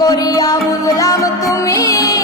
Korea गुलाम तुम्हें